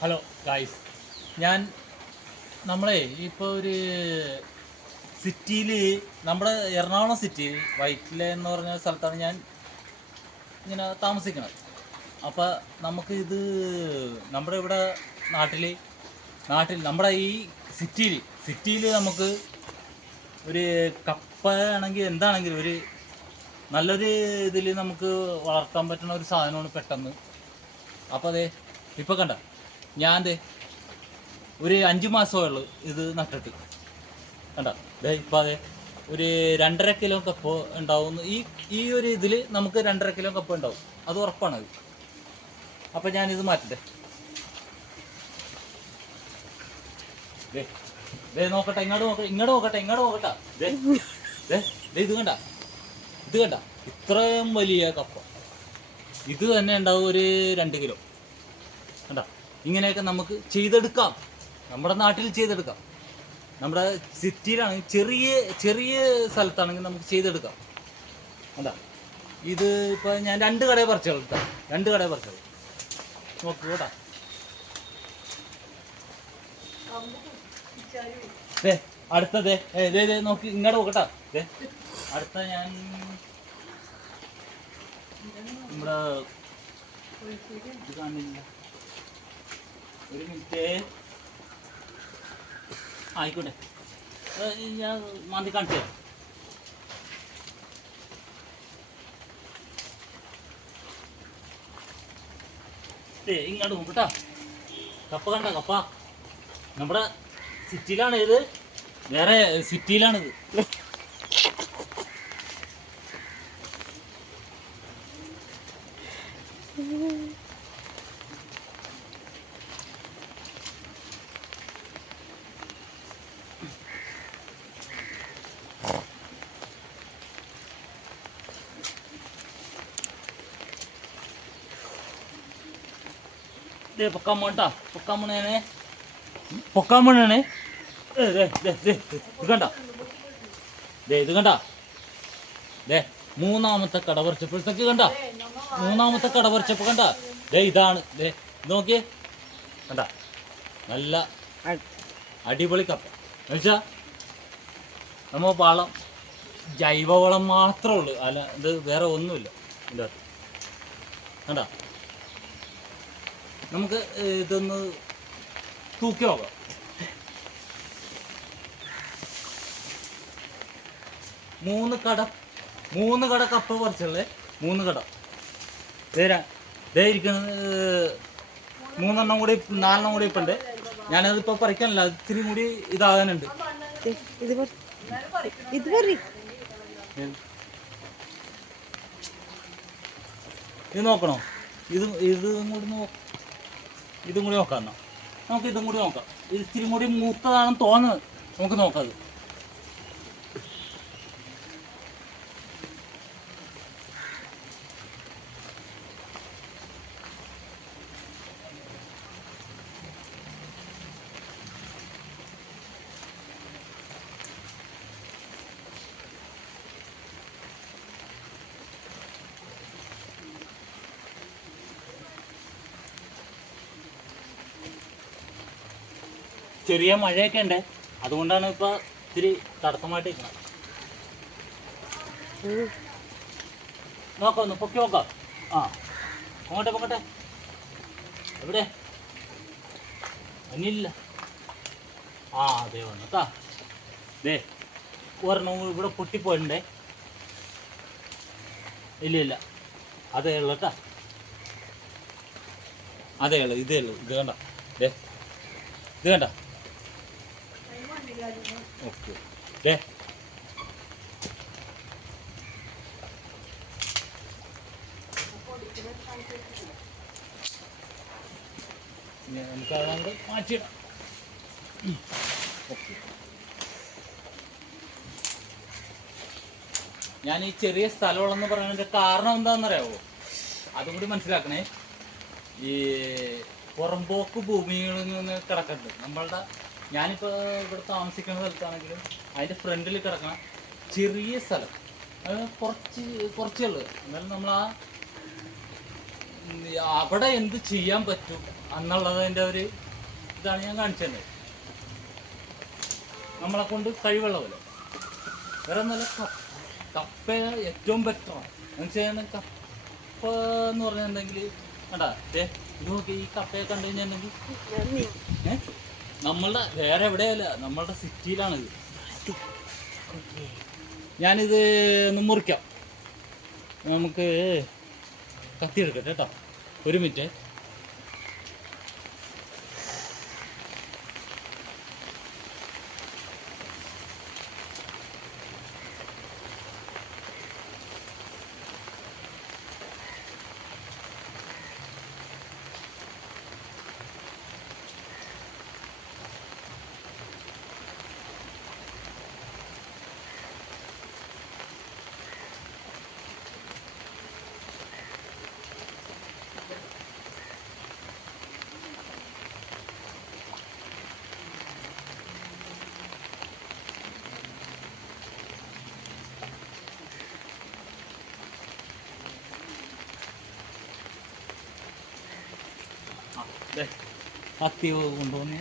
Hello guys, നമ്മളെ ഇപ്പോൾ ഒരു സിറ്റിയിൽ, നമ്മുടെ എറണാകുളം സിറ്റിയിൽ വൈറ്റില എന്ന് പറഞ്ഞ സ്ഥലത്താണ് ഞാൻ ഇങ്ങനെ താമസിക്കുന്നത്. അപ്പോൾ നമുക്ക് നമ്മുടെ ഇവിടെ നാട്ടിൽ നമ്മുടെ ഈ സിറ്റിയിൽ നമുക്ക് ഒരു കപ്പ ആണെങ്കിൽ എന്താണെങ്കിലും ഒരു നല്ലൊരു ഇതിൽ നമുക്ക് വളർത്താൻ പറ്റുന്ന ഒരു സാധനമാണ് പെട്ടെന്ന്. അപ്പോൾ അതെ, ഇപ്പോൾ കണ്ട ഞാൻ ഒരു 5 മാസമേ ഉള്ളൂ ഇത് നട്ടിട്ട്. കണ്ട ഇപ്പം അതെ ഒരു 2.5 കിലോ കപ്പ് ഉണ്ടാവും. ഈ ഒരു ഇതിൽ നമുക്ക് 2.5 കിലോ കപ്പ് ഉണ്ടാവും, അത് ഉറപ്പാണത്. അപ്പം ഞാനിത് മാറ്റട്ടെ. നോക്കട്ടെ, ഇങ്ങോട്ട് നോക്കട്ടെ. ഇത് കണ്ട ഇത്രയും വലിയ കപ്പ. ഇത് തന്നെ ഉണ്ടാവും ഒരു 2 കിലോ. കണ്ട, ഇങ്ങനെയൊക്കെ നമുക്ക് ചെയ്തെടുക്കാം, നമ്മുടെ നാട്ടിൽ ചെയ്തെടുക്കാം. നമ്മുടെ സിറ്റിയിലാണെങ്കിൽ ചെറിയ സ്ഥലത്താണെങ്കിൽ നമുക്ക് ചെയ്തെടുക്കാം. കണ്ട, ഇത് ഇപ്പോൾ ഞാൻ 2 കടയിൽ പറിച്ചോളൂ. 2 കടയിൽ പറിച്ചോളൂ. നോക്കൂ കേട്ടാ. അടുത്തത് നോക്കി ഇങ്ങോട്ട് നോക്കട്ടാ. അടുത്ത ഞാൻ നമ്മുടെ ഇത് കാണില്ല, ഒരു മിനിറ്റ് ആയിക്കോട്ടെ, ഞാൻ മാന്തി കാണിച്ചു തരാം. ഇങ്ങോട്ട് നോക്കട്ടാ. കപ്പ കണ്ട, കപ്പ നമ്മുടെ സിറ്റിയിലാണ്. ഇത് വേറെ സിറ്റിയിലാണിത്. പൊക്കാൻ പോണേ. ഇത് കണ്ട മൂന്നാമത്തെ കട പറിച്ചപ്പോഴത്തേക്ക് കണ്ട ഇതാണ്. നോക്കിയേ, കണ്ട നല്ല അടിപൊളി കപ്പ. എന്നുവെച്ചാ നമ്മൾ വളം, ജൈവവളം മാത്രമേ ഉള്ളൂ, അല്ല ഇത് വേറെ ഒന്നുമില്ല ഇതിൻ്റെ അകത്ത്. കണ്ട, നമുക്ക് ഇതൊന്ന് തൂക്കി നോക്കാം. മൂന്ന് കട കപ്പ പറിച്ചല്ലേ, 3 കട. ഇരിക്കുന്നത് 3 എണ്ണം കൂടി, 4 എണ്ണം കൂടി ഇപ്പം ഉണ്ട്. ഞാനതിപ്പോൾ പറിക്കാനില്ല, ഇത്തിരി കൂടി ഇതാകാനുണ്ട്. ഇത് നോക്കണോ? ഇതും കൂടി നോക്കാം. നമുക്ക് ഇതും കൂടി നോക്കാം. ഇത് ഇത്തിരി കൂടി മൂത്തതാണെന്ന് തോന്നുന്നത്. നമുക്ക് നോക്കാം. അത് ചെറിയ മഴയൊക്കെ ഉണ്ട്, അതുകൊണ്ടാണ് ഇപ്പോൾ ഇത്തിരി തടസ്സമായിട്ട് ഇരിക്കുന്നത്. നോക്കാം, ഒന്ന് പൊക്കി നോക്കാം. പൊങ്ങട്ടെ. എവിടെ അനില്ല? അതെ വന്നട്ടാ. ഒരെണ്ണം ഇവിടെ പൊട്ടിപ്പോയിട്ടുണ്ടേ. ഇല്ല, അതേ ഉള്ളു കേട്ടാ. ഇതേ ഉള്ളു. ഇത് കണ്ട, ഇത് കണ്ട. ഓക്കെ, നമുക്ക് അതുകൊണ്ട് മാറ്റിയിടാം. ഓക്കെ, ഞാൻ ഈ ചെറിയ സ്ഥലമുള്ളെന്ന് പറയുന്നതിൻ്റെ കാരണം എന്താണെന്നറിയാവോ? അതും കൂടി മനസ്സിലാക്കണേ. ഈ പുറമ്പോക്ക് ഭൂമികളിൽ നിന്ന് കിടക്കുന്നുണ്ട് നമ്മളുടെ. ഞാനിപ്പോൾ ഇവിടെ താമസിക്കുന്ന സ്ഥലത്താണെങ്കിലും അതിൻ്റെ ഫ്രണ്ടിൽ കിടക്കണം ചെറിയ സ്ഥലം, അത് കുറച്ചേ ഉള്ളൂ. എന്നാലും നമ്മൾ അവിടെ എന്ത് ചെയ്യാൻ പറ്റും എന്നുള്ളതിൻ്റെ ഒരു ഇതാണ് ഞാൻ കാണിച്ചത്. നമ്മളെ കൊണ്ട് കഴിവുള്ള പോലെ വേറെ നല്ല കപ്പ ഏറ്റവും ബെറ്ററാണ് എന്ന് വെച്ചാൽ കപ്പ എന്ന് പറഞ്ഞിട്ടുണ്ടെങ്കിൽ കണ്ടാ ഇത് നോക്കി ഈ കപ്പയെ കണ്ടു കഴിഞ്ഞിട്ടുണ്ടെങ്കിൽ നമ്മളുടെ വേറെ എവിടെയല്ല നമ്മളുടെ സിറ്റിയിലാണിത്. ഞാനിത് ഒന്ന് മുറിക്കാം. നമുക്ക് കത്തി എടുക്കട്ടെ കേട്ടോ, ഒരു മിനിറ്റ്. കത്തി കൊണ്ടുവന്ന്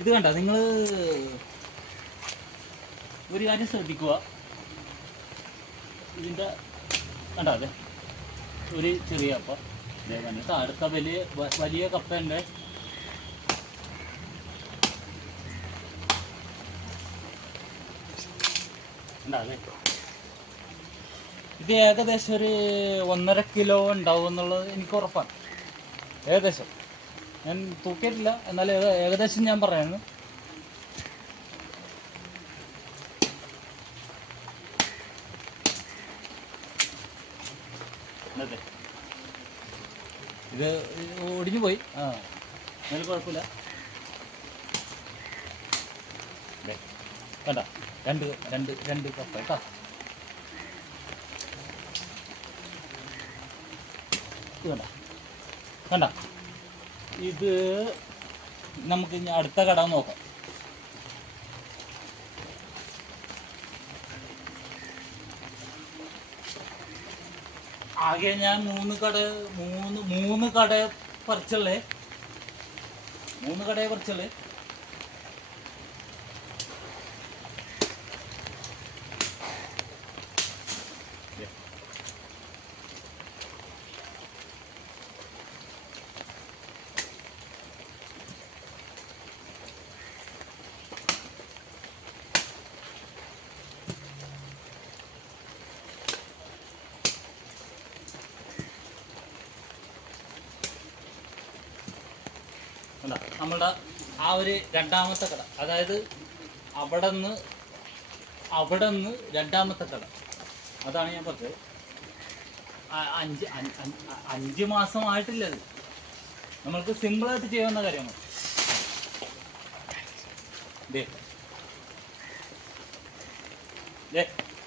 ഇത് കണ്ട നിങ്ങൾ ഒരു കാര്യം ശ്രദ്ധിക്കുക. ഇതിൻ്റെ കണ്ട അതെ ഒരു ചെറിയ കപ്പ ഇതേ കണ്ടിട്ട് അടുത്ത വലിയ കപ്പയുണ്ട്. അതെ ഇത് ഏകദേശം ഒരു 1.5 കിലോ ഉണ്ടാവും എന്നുള്ളത് എനിക്ക് ഉറപ്പാണ്. ഏകദേശം ഞാൻ തൂക്കിയിട്ടില്ല, എന്നാൽ ഏകദേശം ഞാൻ പറയുന്നു. അതെ ഇത് ഒടിഞ്ഞു പോയി. എന്നാലും കുഴപ്പമില്ല. കണ്ട രണ്ട് കപ്പ കേട്ടോ. കണ്ട കണ്ട ഇത് നമുക്ക് ഇനി അടുത്ത കട നോക്കാം. ആകെ ഞാൻ മൂന്ന് കട പറിച്ചുള്ളേ. നമ്മളുടെ ആ ഒരു രണ്ടാമത്തെ കട, അതായത് അവിടെ നിന്ന് രണ്ടാമത്തെ കട, അതാണ് ഞാൻ പറഞ്ഞത്. 5 മാസമായിട്ടില്ല. അത് നമ്മൾക്ക് സിമ്പിളായിട്ട് ചെയ്യാവുന്ന കാര്യമാണ്.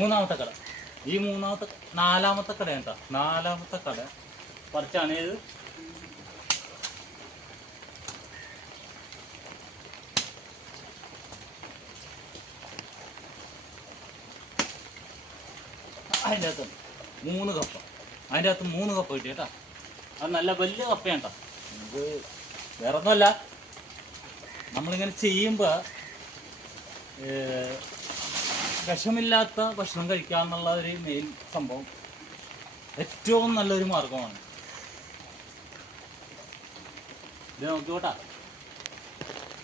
മൂന്നാമത്തെ കട, ഈ നാലാമത്തെ കട കേട്ടോ. നാലാമത്തെ കട പറിച്ചാണ് ഇത്. അതിൻ്റെ അകത്ത് 3 കപ്പ, അതിൻ്റെ അകത്ത് 3 കപ്പ കിട്ടി കേട്ടോ. അത് നല്ല വലിയ കപ്പയാണ് കേട്ടോ. ഇത് വേറെ ഒന്നുമല്ല, നമ്മളിങ്ങനെ ചെയ്യുമ്പോൾ വിഷമില്ലാത്ത ഭക്ഷണം കഴിക്കുക എന്നുള്ള ഒരു മെയിൻ സംഭവം ഏറ്റവും നല്ലൊരു മാർഗമാണ്. ഇത് നോക്കിക്കോട്ടാ,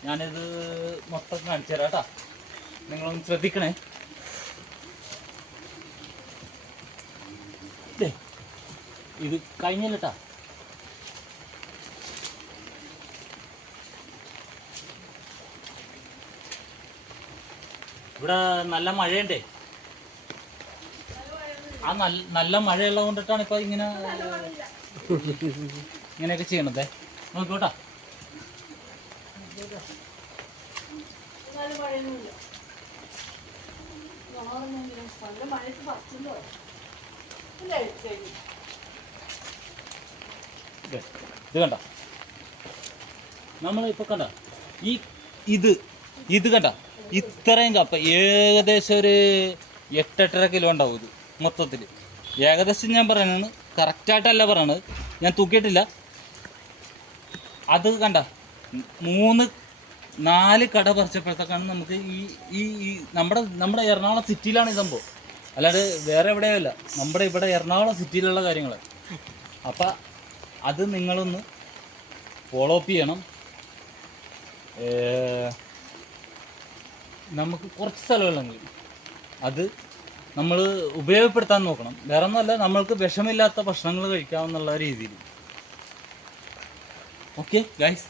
ഞാനിത് മൊത്തം കാണിച്ചു തരാം കേട്ടോ. നിങ്ങളൊന്ന് ശ്രദ്ധിക്കണേ. ഇത് കഴിഞ്ഞില്ലട്ടാ. ഇവിടെ നല്ല മഴയുണ്ടേ. ആ നല്ല മഴയുള്ളത് കൊണ്ടിട്ടാണ് ഇപ്പൊ ഇങ്ങനെയൊക്കെ ചെയ്യണതേ. നോക്കിക്കോട്ടാ. ഇത് കണ്ട, നമ്മളിപ്പോൾ കണ്ട ഇത് കണ്ട, ഇത്രയും കപ്പ ഏകദേശം ഒരു 8-8.5 കിലോ ഉണ്ടാവും ഇത് മൊത്തത്തിൽ. ഏകദേശം ഞാൻ പറയുന്നത്, കറക്റ്റായിട്ടല്ല പറയണത്. ഞാൻ തൂക്കിയിട്ടില്ല. അത് കണ്ട 3-4 കട പറിച്ചപ്പോഴത്തേക്കാണ് നമുക്ക് ഈ നമ്മുടെ എറണാകുളം സിറ്റിയിലാണ് ഈ സംഭവം, അല്ലാതെ വേറെ എവിടെയല്ല, നമ്മുടെ ഇവിടെ എറണാകുളം സിറ്റിയിലുള്ള കാര്യങ്ങൾ. അപ്പം അത് നിങ്ങളൊന്ന് ഫോളോ അപ്പ് ചെയ്യണം. നമുക്ക് കുറച്ച് സ്ഥലമുള്ളെങ്കിൽ അത് നമ്മൾ ഉപയോഗപ്പെടുത്താൻ നോക്കണം. വേറെ ഒന്നുമല്ല, നമ്മൾക്ക് വിഷമില്ലാത്ത ഭക്ഷണങ്ങൾ കഴിക്കാമെന്നുള്ള രീതിയിൽ. Okay guys.